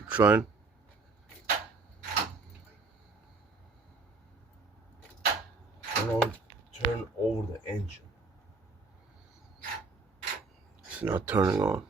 Keep trying. Turn over the engine. It's not turning on.